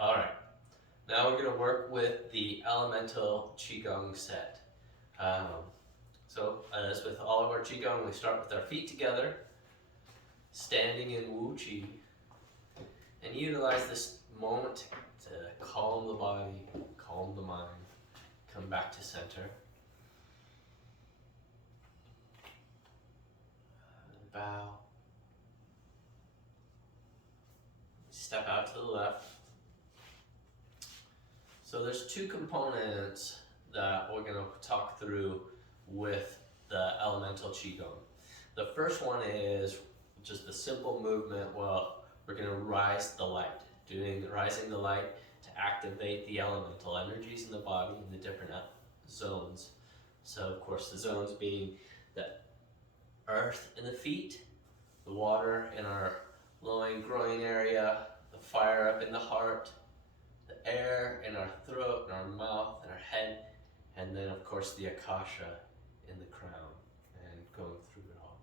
All right, now we're going to work with the Elemental Qi Gong set. As with all of our Qi Gong, we start with our feet together, standing in Wu Qi, and utilize this moment to calm the body, calm the mind, come back to center. Bow. Step out to the left. So there's two components that we're going to talk through with the Elemental Qi Gong. The first one is just a simple movement. Well, we're going to rise the light, rising the light to activate the elemental energies in the body in the different zones. So of course the zones being the earth in the feet, the water in our loin groin area, the fire up in the heart, the air in our throat, in our mouth, in our head, and then of course the akasha in the crown and going through it all.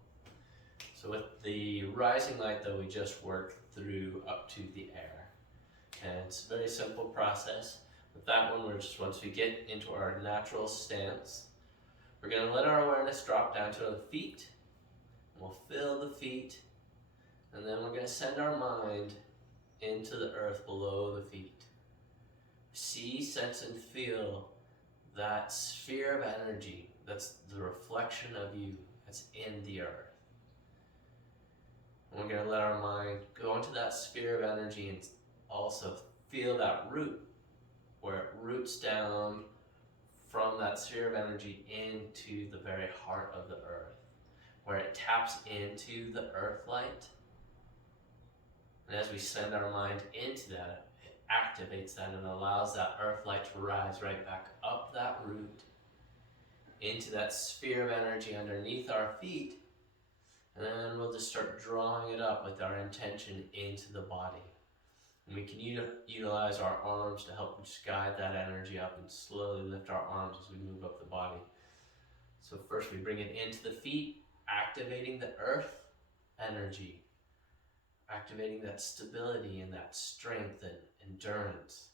So with the rising light though, we just work through up to the air. And it's a very simple process. With that one, once we get into our natural stance, we're going to let our awareness drop down to the feet. And we'll feel the feet, and then we're going to send our mind into the earth below the feet. See, sense, and feel that sphere of energy that's the reflection of you that's in the earth. And we're going to let our mind go into that sphere of energy and also feel that root, where it roots down from that sphere of energy into the very heart of the earth, where it taps into the earth light. And as we send our mind into that, it activates that and allows that earth light to rise right back up that root into that sphere of energy underneath our feet. And then we'll just start drawing it up with our intention into the body. And we can utilize our arms to help just guide that energy up and slowly lift our arms as we move up the body. So first we bring it into the feet, activating the earth energy, activating that stability and that strength and endurance.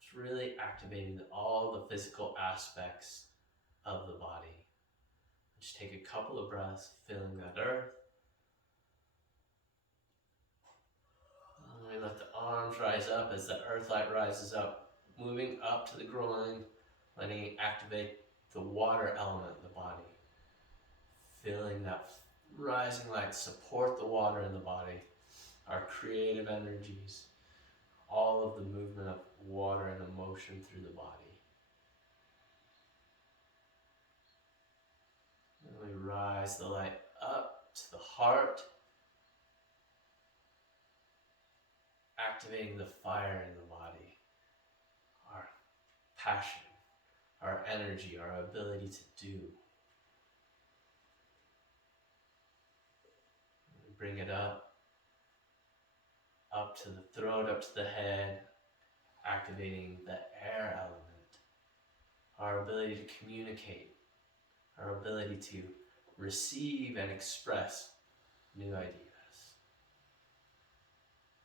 It's really activating all the physical aspects of the body. Just take a couple of breaths, feeling that earth. And we let the arms rise up as the earth light rises up, moving up to the groin, letting it activate the water element in the body. Feeling that rising light support the water in the body, our creative energies, all of the movement of water and emotion through the body. And we rise the light up to the heart, activating the fire in the body, our passion, our energy, our ability to do. We bring it up to the throat, up to the head, activating the air element, our ability to communicate, our ability to receive and express new ideas.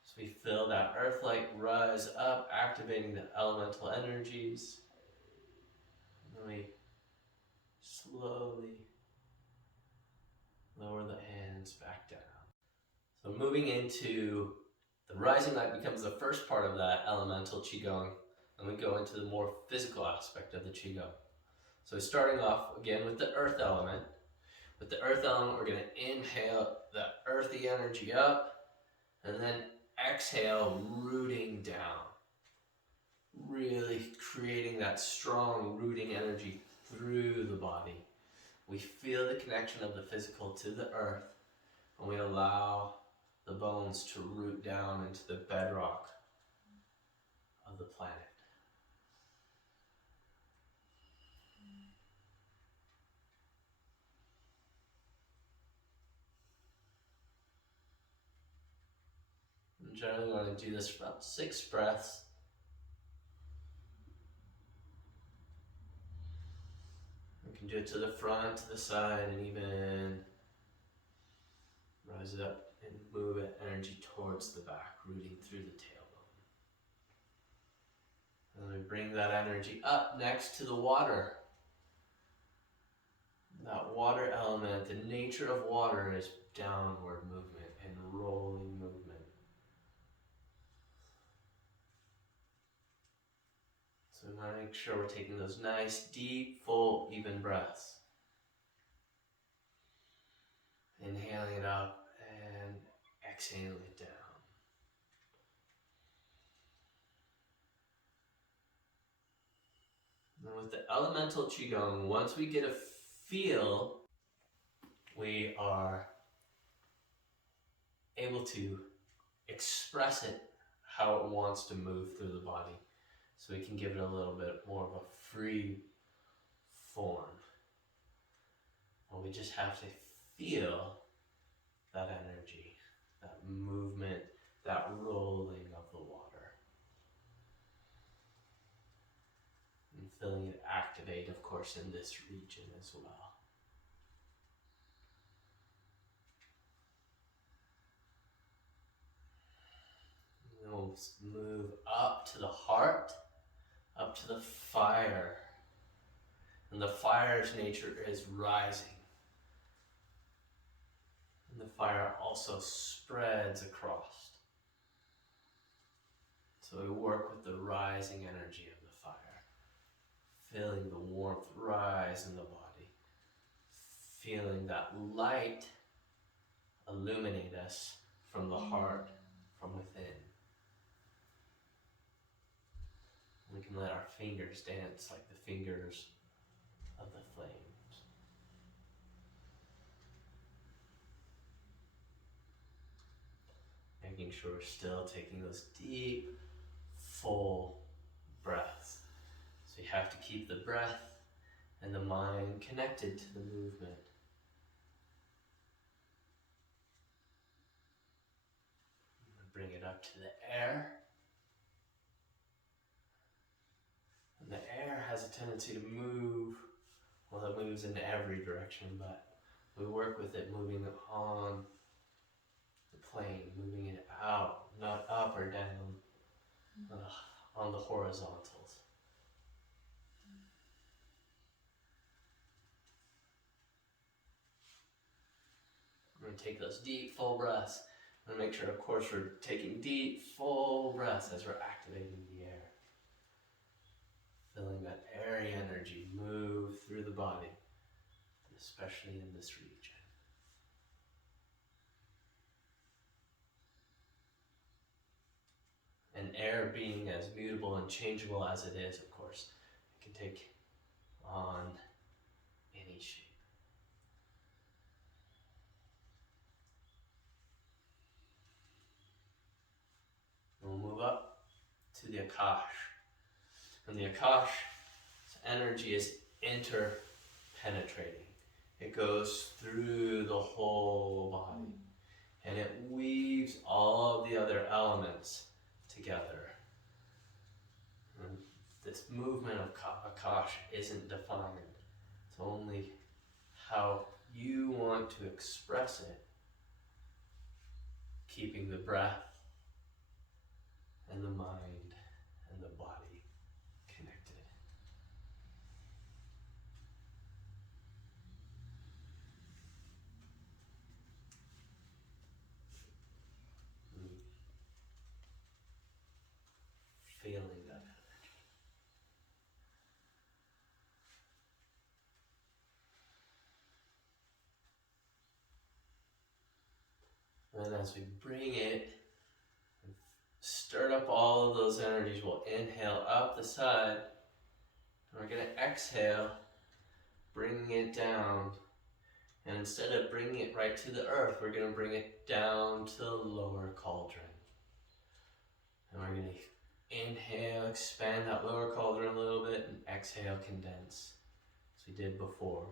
So we feel that earth light rise up, activating the elemental energies. And we slowly lower the hands back down. So moving into the rising light becomes the first part of that Elemental Qi Gong, and we go into the more physical aspect of the Qi Gong. So starting off again with the earth element. With the earth element, we're going to inhale the earthy energy up, and then exhale, rooting down. Really creating that strong rooting energy through the body. We feel the connection of the physical to the earth, and we allow the bones to root down into the bedrock of the planet. And generally we want to do this for about 6 breaths. We can do it to the front, to the side, and even rise it up and move it energy towards the back, rooting through the tailbone. bring that energy up next to the water. That water element, the nature of water is downward movement and rolling movement. So we want to make sure we're taking those nice, deep, full, even breaths. Inhaling it up and exhaling it down. And with the Elemental Qi Gong, once we get a feel, we are able to express it how it wants to move through the body. So we can give it a little bit more of a free form. And we just have to feel that energy, that movement, that rolling of the water. And feeling it activate, of course, in this region as well. And we'll move up to the heart, up to the fire. And the fire's nature is rising. And the fire also spreads across. So we work with the rising energy of the fire, feeling the warmth rise in the body, feeling that light illuminate us from the heart, from within. We can let our fingers dance like the fingers of the flames. Making sure we're still taking those deep, full breaths. So you have to keep the breath and the mind connected to the movement. Bring it up to the air. And the air has a tendency to move. Well, it moves in every direction, but we work with it moving on the plane, moving it out, not up or down, on the horizontals. We're going to take those deep, full breaths. And make sure, of course, we're taking deep, full breaths as we're activating the air. Feeling that airy energy move through the body, especially in this region. And air being as mutable and changeable as it is, of course, it can take on any shape. We'll move up to the Akash. And the Akash energy is interpenetrating. It goes through the whole body. And it weaves all of the other elements together. And this movement of Akash isn't defined. It's only how you want to express it, keeping the breath and the mind and the body connected. Feeling that energy. And as we bring it, stir up all of those energies, we'll inhale up the side, and we're going to exhale, bringing it down. And instead of bringing it right to the earth, we're going to bring it down to the lower cauldron. And we're going to inhale, expand that lower cauldron a little bit, and exhale, condense, as we did before.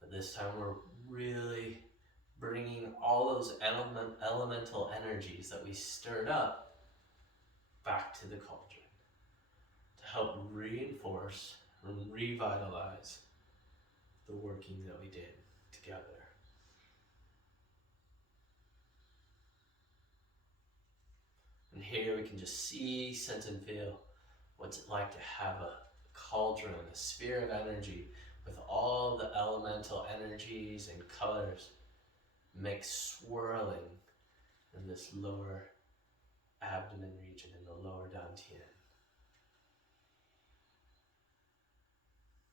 But this time we're really bringing all those elemental energies that we stirred up back to the cauldron to help reinforce and revitalize the working that we did together. And here we can just see, sense, and feel what's it like to have a cauldron, a sphere of energy with all the elemental energies and colors mixed, swirling in this lower abdomen region, in the lower dantian.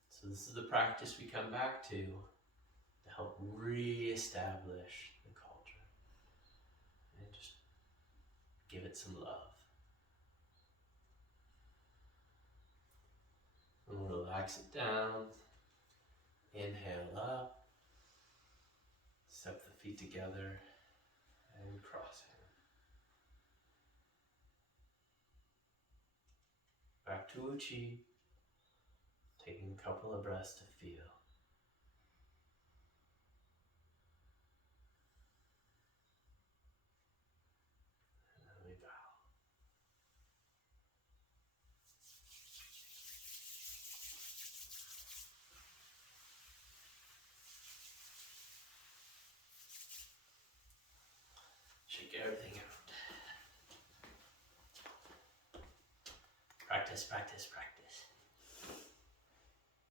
So this is the practice we come back to help re-establish the cauldron and just give it some love. And we'll relax it down. Inhale up, step the feet together, and crossing. Back to Uchi, taking a couple of breaths to feel. And then we bow. Shake everything out. Practice, practice, practice.